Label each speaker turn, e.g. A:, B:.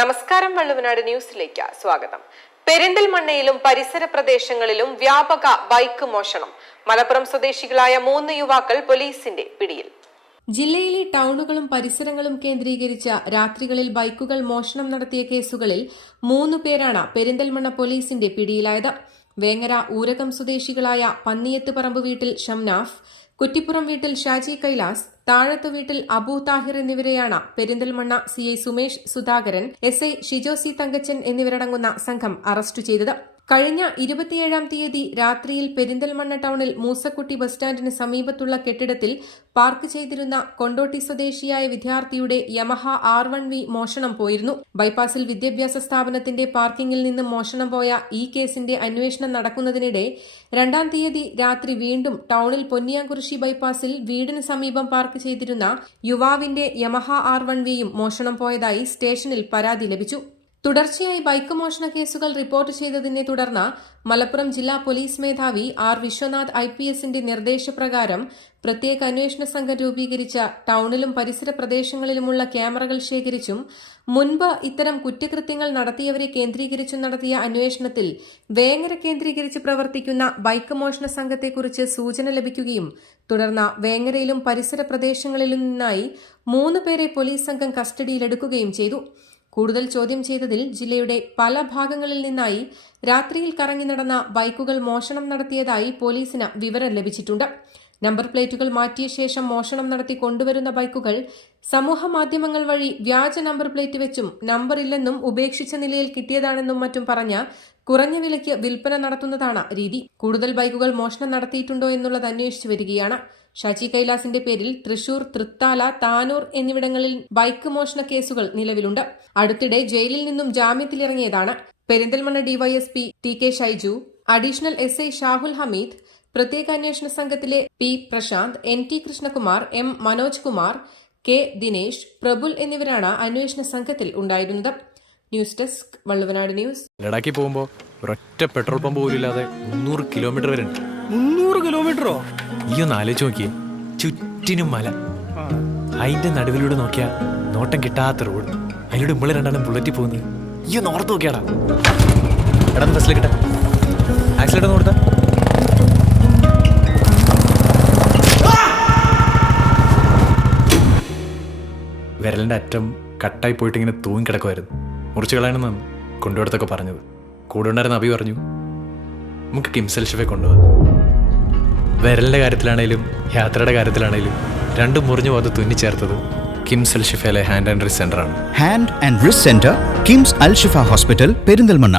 A: നമസ്കാരം വള്ളുവനാട് ന്യൂസിലേക്ക് സ്വാഗതം. പെരിന്തൽമണ്ണയിലും പരിസര പ്രദേശങ്ങളിലും വ്യാപക ബൈക്ക് മോഷണം. മലപ്പുറം സ്വദേശികളായ മൂന്ന് യുവാക്കൾ പോലീസിന്റെ പിടിയിൽ. ജില്ലയിലെ ടൗണുകളും പരിസരങ്ങളും കേന്ദ്രീകരിച്ച രാത്രികളിൽ ബൈക്കുകൾ മോഷണം നടത്തിയ കേസുകളിൽ മൂന്നു പേരാണ് പെരിന്തൽമണ്ണ പോലീസിന്റെ പിടിയിലായത്. വേങ്ങര ഊരകം സ്വദേശികളായ പന്നിയത്ത് പറമ്പ് വീട്ടിൽ ഷംനാഫ് കുറ്റിപ്പുറം വീട്ടിൽ ഷാജി കൈലാസ് താഴത്തു വീട്ടിൽ അബു താഹിർ എന്നിവരെയാണ് Perinthalmanna C I Sumesh Sudhakaran S I Shijo C Thankachan എന്നിവരടങ്ങുന്ന സംഘം അറസ്റ്റ് ചെയ്തത്. കഴിഞ്ഞ ഇരുപത്തിയേഴാം തീയതി രാത്രിയിൽ പെരിന്തൽമണ്ണ ടൗണിൽ മൂസക്കുട്ടി ബസ് സ്റ്റാൻഡിന് സമീപത്തുള്ള കെട്ടിടത്തിൽ പാർക്ക് ചെയ്തിരുന്ന കൊണ്ടോട്ടി സ്വദേശിയായ വിദ്യാർത്ഥിയുടെ യമഹ ആർ വൺ വി മോഷണം പോയിരുന്നു. ബൈപ്പാസിൽ വിദ്യാഭ്യാസ സ്ഥാപനത്തിന്റെ പാർക്കിംഗിൽ നിന്ന് മോഷണം പോയ ഈ കേസിന്റെ അന്വേഷണം നടക്കുന്നതിനിടെ രണ്ടാം തീയതി രാത്രി വീണ്ടും ടൗണിൽ പൊന്നിയാംകുറിശി ബൈപ്പാസിൽ വീടിന് സമീപം പാർക്ക് ചെയ്തിരുന്ന യുവാവിന്റെ യമഹ ആർ വൺ വിയും മോഷണം പോയതായി സ്റ്റേഷനിൽ പരാതി ലഭിച്ചു. തുടർച്ചയായി ബൈക്ക് മോഷണ കേസുകൾ റിപ്പോർട്ട് ചെയ്തതിനെ തുടർന്ന് മലപ്പുറം ജില്ലാ പോലീസ് മേധാവി ആർ വിശ്വനാഥ് ഐ പി എസിന്റെ നിർദ്ദേശപ്രകാരം പ്രത്യേക അന്വേഷണ സംഘം രൂപീകരിച്ച ടൌണിലും പരിസര പ്രദേശങ്ങളിലുമുള്ള ക്യാമറകൾ ശേഖരിച്ചും മുൻപ് ഇത്തരം കുറ്റകൃത്യങ്ങൾ നടത്തിയവരെ കേന്ദ്രീകരിച്ചും നടത്തിയ അന്വേഷണത്തിൽ വേങ്ങര കേന്ദ്രീകരിച്ച് പ്രവർത്തിക്കുന്ന ബൈക്ക് മോഷണ സംഘത്തെക്കുറിച്ച് സൂചന ലഭിക്കുകയും തുടർന്ന് വേങ്ങരയിലും പരിസര പ്രദേശങ്ങളിലും നിന്നായി മൂന്ന് പേരെ പോലീസ് സംഘം കസ്റ്റഡിയിലെടുക്കുകയും ചെയ്തു. കൂടുതൽ ചോദ്യം ചെയ്തതിൽ ജില്ലയുടെ പല ഭാഗങ്ങളിൽ നിന്നായി രാത്രിയിൽ കറങ്ങി നടന്ന ബൈക്കുകൾ മോഷണം നടത്തിയതായി പോലീസിന് വിവരം ലഭിച്ചിട്ടുണ്ട്. നമ്പർ പ്ലേറ്റുകൾ മാറ്റിയ ശേഷം മോഷണം നടത്തി കൊണ്ടുവരുന്ന ബൈക്കുകൾ സമൂഹ മാധ്യമങ്ങൾ വഴി വ്യാജ നമ്പർ പ്ലേറ്റ് വെച്ചും നമ്പർ ഇല്ലെന്നും ഉപേക്ഷിച്ച നിലയിൽ കിട്ടിയതാണെന്നും മറ്റും പറഞ്ഞ് കുറഞ്ഞ വിലയ്ക്ക് വിൽപ്പന നടത്തുന്നതാണ് രീതി. കൂടുതൽ ബൈക്കുകൾ മോഷണം നടത്തിയിട്ടുണ്ടോ എന്നുള്ളത് അന്വേഷിച്ചു വരികയാണ്. ഷാജി കൈലാസിന്റെ പേരിൽ തൃശൂർ തൃത്താല താനൂർ എന്നിവിടങ്ങളിൽ ബൈക്ക് മോഷണ കേസുകൾ നിലവിലുണ്ട്. അടുത്തിടെ ജയിലിൽ നിന്നും ജാമ്യത്തിലിറങ്ങിയതാണ്. Perinthalmanna DYSP T K Shaiju additional S I Shahul Hameed പ്രത്യേക അന്വേഷണ സംഘത്തിലെ P Prashanth N T Krishnakumar M Manoj Kumar K Dinesh Prabul എന്നിവരാണ് അന്വേഷണ സംഘത്തിൽ ഉണ്ടായിരുന്നത്. News desk Valluvanad news.
B: ലഡാക്കിൽ പോകുമ്പോൾ ഒരൊറ്റ പെട്രോൾ പമ്പ് പോലും ഇല്ലാതെ മുന്നൂറ് കിലോമീറ്റർ വരെ ഉണ്ട്.
C: മുന്നൂറ് കിലോമീറ്ററോ?
B: ഈ ഒന്ന് ആലോചിച്ച് നോക്കിയേ ചുറ്റിനും മല. അതിന്റെ നടുവിലൂടെ നോക്കിയാ നോട്ടം കിട്ടാത്ത റോഡ്. അതിലൂടെ ഇമ്മൾ രണ്ടാണ് ബുള്ളറ്റ് പോകുന്നത്.
C: ഈ ഒന്ന് ഓർത്ത് നോക്കിയാടാ.
B: എടാ ബസ്സിൽ കിട്ടാ ആക്സിഡന്റ് ഒന്ന് കൊടുത്താ. വിരലിന്റെ അറ്റം കട്ടായി പോയിട്ട് ഇങ്ങനെ തൂങ്ങി കിടക്കുമായിരുന്നു മുറിച്ച് കളയണമെന്നാണ് കൊണ്ടുപോടത്തൊക്കെ പറഞ്ഞത്. കൂടെ ഉണ്ടായിരുന്ന അഭി പറഞ്ഞു നമുക്ക് കിംസൽ ഷെഫെ കൊണ്ടുപോകാം വിരലിന്റെ കാര്യത്തിലാണേലും യാത്രയുടെ കാര്യത്തിലാണേലും രണ്ടും മുറിഞ്ഞു പോകാതെ തുന്നിച്ചേർത്തത് കിംസൽ ഷിഫയിലെ hand and wrist സെന്ററാണ്
D: hand and wrist centre KIMS Al Shifa hospital Perinthalmanna